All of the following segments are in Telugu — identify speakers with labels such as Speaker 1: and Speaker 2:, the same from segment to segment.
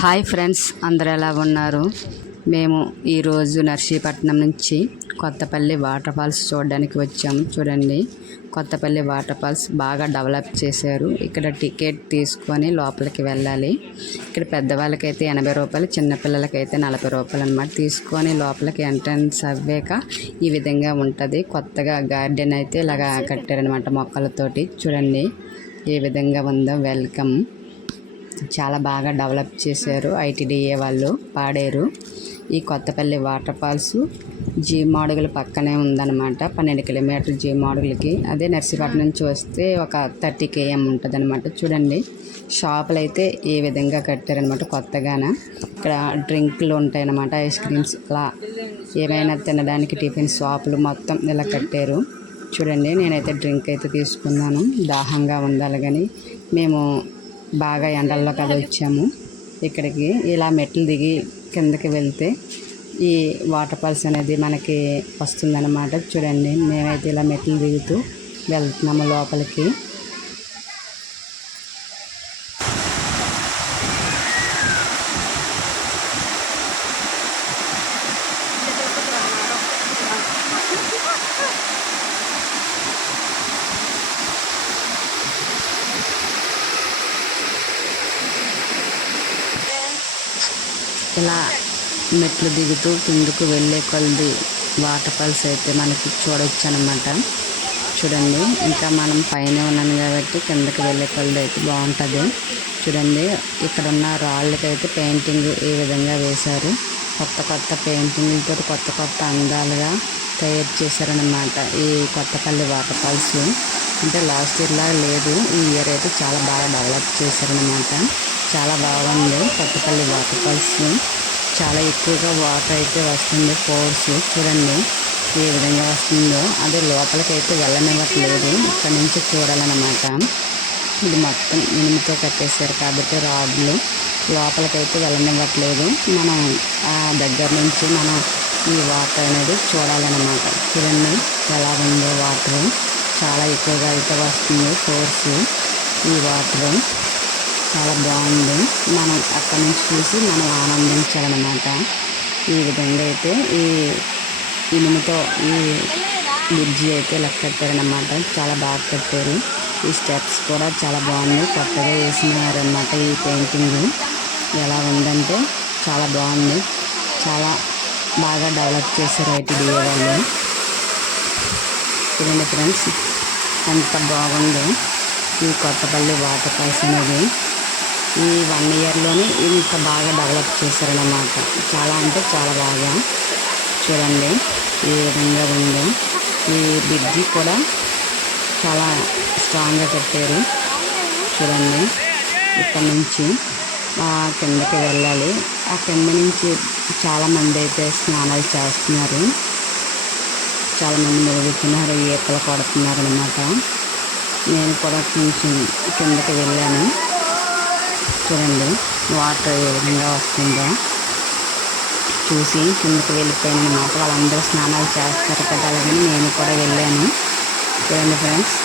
Speaker 1: హాయ్ ఫ్రెండ్స్ అందరు ఎలా ఉన్నారు? మేము ఈరోజు నర్సీపట్నం నుంచి కొత్తపల్లి వాటర్ ఫాల్స్ చూడడానికి వచ్చాము చూడండి కొత్తపల్లి వాటర్ ఫాల్స్ బాగా డెవలప్ చేశారు. ఇక్కడ టికెట్ తీసుకొని లోపలికి వెళ్ళాలి. ఇక్కడ పెద్దవాళ్ళకైతే ఎనభై రూపాయలు చిన్నపిల్లలకైతే నలభై రూపాయలు అనమాట తీసుకొని లోపలికి ఎంట్రన్స్ అవ్వాక ఈ విధంగా ఉంటుంది. కొత్తగా గార్డెన్ అయితే ఇలాగా కట్టారనమాట మొక్కలతోటి. చూడండి ఏ విధంగా ఉందో. వెల్కమ్. చాలా బాగా డెవలప్ చేశారు ఐటీడీఏ వాళ్ళు. పాడారు. ఈ Kothapalli water falls G Madugula పక్కనే ఉందన్నమాట. పన్నెండు కిలోమీటర్ జీ మాడుగులకి. అదే నర్సీపట్నం నుంచి వస్తే ఒక థర్టీ కేఎం ఉంటుంది అనమాట చూడండి. షాపులు అయితే ఏ విధంగా కట్టారనమాట కొత్తగాన. ఇక్కడ డ్రింక్లు ఉంటాయన్నమాట ఐస్ క్రీమ్స్ అలా ఏమైనా తినడానికి టిఫిన్ షాపులు మొత్తం ఇలా కట్టారు. చూడండి. నేనైతే డ్రింక్ అయితే తీసుకున్నాను. దాహంగా ఉండాలి కానీ మేము బాగా ఎండల్లో కదా వచ్చాము ఇక్కడికి ఇలా మెట్లు దిగి కిందకి వెళ్తే ఈ వాటర్ ఫాల్స్ అనేది మనకి వస్తుందన్నమాట. చూడండి మేమైతే ఇలా మెట్లు దిగుతూ వెళ్తున్నాము లోపలికి. ఇలా మెట్లు దిగుతూ కిందకు వెళ్ళే కొలది వాటర్ ఫాల్స్ అయితే మనకి చూడొచ్చు అనమాట చూడండి ఇంకా మనం పైన ఉన్నాను కాబట్టి కిందకి వెళ్ళే కొలది అయితే బాగుంటుంది. చూడండి ఇక్కడ ఉన్న రాళ్ళకైతే పెయింటింగ్ ఏ విధంగా వేశారు. కొత్త కొత్త పెయింటింగ్లతో కొత్త కొత్త అందాలుగా తయారు చేశారనమాట ఈ కొత్తపల్లి వాటర్ ఫాల్స్. అంటే లాస్ట్ ఇయర్ లాగా లేదు ఈ ఇయర్ అయితే చాలా బాగా డెవలప్ చేశారనమాట. చాలా బాగుంది కొత్తపల్లి వాటర్ ఫాల్స్. చాలా ఎక్కువగా వాటర్ అయితే వస్తుంది ఫోర్స్ చూడండి ఏ విధంగా వస్తుందో. అదే లోపలికి అయితే వెళ్ళనివ్వట్లేదు ఇక్కడ నుంచి చూడాలన్నమాట. ఇది మొత్తం ఇనుముతో కట్టేశారు కాబట్టి రాడ్లు లోపలికైతే వెళ్ళనివ్వట్లేదు. మనం ఆ దగ్గర నుంచి మనం ఈ వాటర్ అనేది చూడాలన్నమాట. చూడండి ఎలా ఉందో వాటర్ చాలా ఎక్కువగా అయితే వస్తుంది ఫోర్స్ ఈ వాటర్ చాలా బాగుంది. మనం అక్కడి నుంచి చూసి మనం ఆనందించాలన్నమాట. ఈ విధంగా అయితే ఈ ఇనుముతో ఈ బ్రిడ్జి అయితే ఇలా కట్టారనమాట చాలా బాగా కట్టారు. ఈ స్టెప్స్ కూడా చాలా బాగుంది కొత్తగా వేసినారనమాట ఈ పెయింటింగ్. ఎలా ఉందంటే చాలా బాగుంది. చాలా బాగా డెవలప్ చేశారు అయితే డిఏ వాళ్ళు. చూడండి ఫ్రెండ్స్ ఎంత బాగుందో ఈ కొత్తపల్లి వాటర్ ఫాల్స్ అనేది. ఈ వన్ ఇయర్లోనే ఇంత బాగా డెవలప్ చేశారన్నమాట. చాలా అంటే చాలా బాగా. చూడండి ఏ విధంగా ఉందో. ఈ బ్రిడ్జి కూడా చాలా స్ట్రాంగ్గా కట్టారు. చూడండి ఇక్కడ నుంచి ఆ కిందకి వెళ్ళాలి. ఆ కింద నుంచి చాలామంది అయితే స్నానాలు చేస్తున్నారు. చాలామంది మెరుగుతున్నారు ఈతలు కొడుతున్నారు అనమాట నేను కూడా కొంచెం కిందకి వెళ్ళాను. చూడండి. వాటర్ ఏ విధంగా వస్తుందో. చూసి కిందకి వెళ్ళిపోయాను అనమాట వాళ్ళందరూ స్నానాలు చేస్తారు కదా అలాగని నేను కూడా వెళ్ళాను. చూడండి ఫ్రెండ్స్.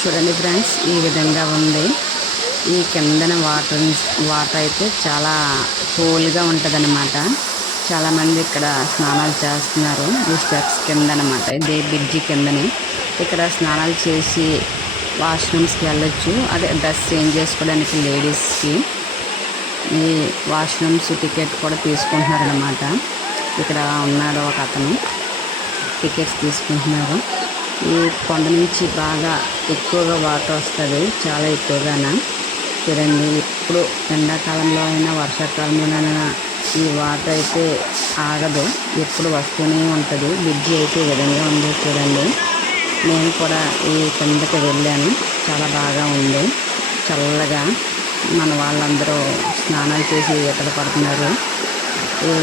Speaker 1: చూడండి ఫ్రెండ్స్ ఈ విధంగా ఉంది. ఈ కిందన వాటర్ వాటర్ అయితే చాలా కూల్గా ఉంటుంది అనమాట చాలామంది ఇక్కడ స్నానాలు చేస్తున్నారు. ఈ స్టెప్స్ కింద అనమాట ఇదే బ్రిడ్జి కిందని. ఇక్కడ స్నానాలు చేసి వాష్రూమ్స్కి వెళ్ళొచ్చు. అదే డ్రెస్ చేంజ్ చేసుకోవడానికి లేడీస్కి ఈ వాష్రూమ్స్ టికెట్ కూడా తీసుకుంటున్నారనమాట ఇక్కడ ఉన్నాడు ఒక అతను. టికెట్స్ తీసుకుంటున్నారు. ఈ కొండ నుంచి బాగా ఎక్కువగా వాటర్ వస్తుంది చాలా ఎక్కువగాన? చూడండి ఇప్పుడు ఎండాకాలంలో అయినా వర్షాకాలంలోనైనా ఈ వాటర్ అయితే ఆగదు ఎప్పుడు వస్తూనే ఉంటుంది. బ్రిడ్జి అయితే ఈ విధంగా ఉంది చూడండి. నేను కూడా ఈ కిందకి వెళ్ళాను చాలా బాగా ఉంది. చల్లగా మన వాళ్ళందరూ స్నానాలు చేసి ఈతలు పడుతున్నారు. ఈ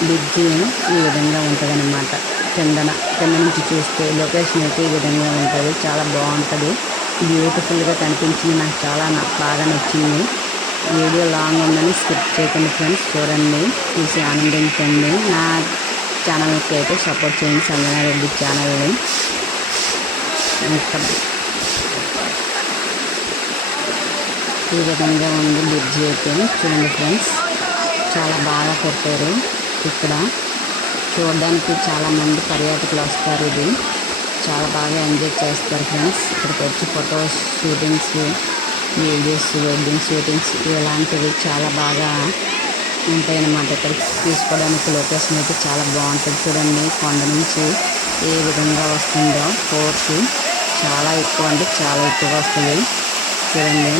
Speaker 1: బ్రిడ్జి ఈ విధంగా ఉంటుందన్నమాట. కిందన కింద నుంచి చూస్తే లొకేషన్ అయితే ఈ విధంగా ఉంటుంది. చాలా బాగుంటుంది. బ్యూటిఫుల్గా కనిపించింది. నాకు చాలా నాకు బాగా నచ్చింది. వీడియో లాంగ్ ఉందని స్కిప్ చేయకండి ఫ్రెండ్స్ చూడండి. చూసి ఆనందించండి. నా ఛానల్కి అయితే సపోర్ట్ చేయండి. సంజనారెడ్డి ఛానల్ని ఈ విధంగా ఉంది బ్రిడ్జ్ అయితే. చూడండి ఫ్రెండ్స్ చాలా బాగా పెట్టారు ఇక్కడ చూడడానికి చాలామంది పర్యాటకులు వస్తారు ఇది. చాలా బాగా ఎంజాయ్ చేస్తారు ఫ్రెండ్స్. ఇక్కడికి వచ్చి photos shootings videos wedding shootings ఇలాంటివి చాలా బాగా ఉంటాయి అన్నమాట ఇక్కడ తీసుకోవడానికి లొకేషన్ అయితే చాలా బాగుంటుంది చూడండి. కొండ నుంచి ఏ విధంగా వస్తుందో ఫోర్స్ చాలా ఎక్కువ అంటే చాలా ఎక్కువ వస్తుంది. చూడండి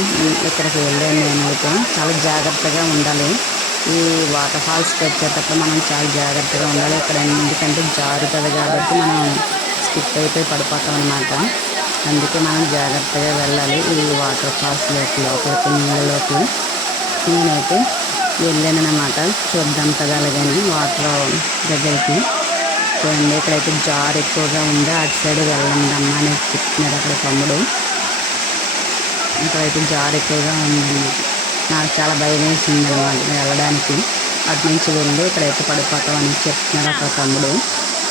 Speaker 1: ఇక్కడికి వెళ్ళాను నేను అయితే. చాలా జాగ్రత్తగా ఉండాలి. ఈ వాటర్ ఫాల్స్కి వచ్చేటప్పుడు మనం చాలా జాగ్రత్తగా ఉండాలి. అక్కడ ఎందుకంటే జారుతుంది కాబట్టి మనం స్కిప్ అయిపోయి పడిపోతాం అనమాట అందుకే మనం జాగ్రత్తగా వెళ్ళాలి ఈ వాటర్ ఫాల్స్లోకి లోపలికి నీళ్ళలోకి. నేనైతే వెళ్ళాను అనమాట చూద్దాం కదా అలాగని వాటర్ దగ్గరికి. చూడండి ఇక్కడైతే జారు ఎక్కువగా ఉంది. అటు సైడ్ వెళ్ళండి అమ్మ అని చెప్తున్నారు అక్కడ తమ్ముడు. ఇక్కడైతే జారు ఎక్కువగా ఉంది నాకు చాలా భయం వేసింది అనమాట వెళ్ళడానికి. అటు నుంచి వెళ్ళి ఇక్కడైతే పడిపోతాం అని చెప్తున్నారు అక్కడ తమ్ముడు.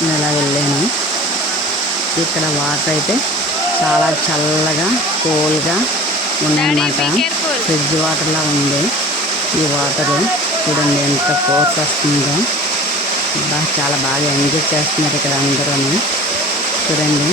Speaker 1: నేను ఇలా వెళ్ళాను. ఇక్కడ వాటర్ అయితే చాలా చల్లగా కూల్గా ఉందన్నమాట. ఫ్రిడ్జ్ వాటర్లా ఉంది. ఈ వాటర్ చూడండి ఎంత ఫోర్స్ వస్తుందో. బా చాలా బాగా ఎంజాయ్ చేస్తున్నారు ఇక్కడ అందరూ చూడండి.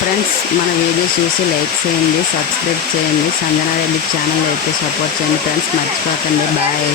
Speaker 1: ఫ్రెండ్స్ మన వీడియో చూసి లైక్ చేయండి సబ్స్క్రైబ్ చేయండి. సంజనారెడ్డి ఛానల్ అయితే సపోర్ట్ చేయండి. ఫ్రెండ్స్ మర్చిపోకండి. బాయ్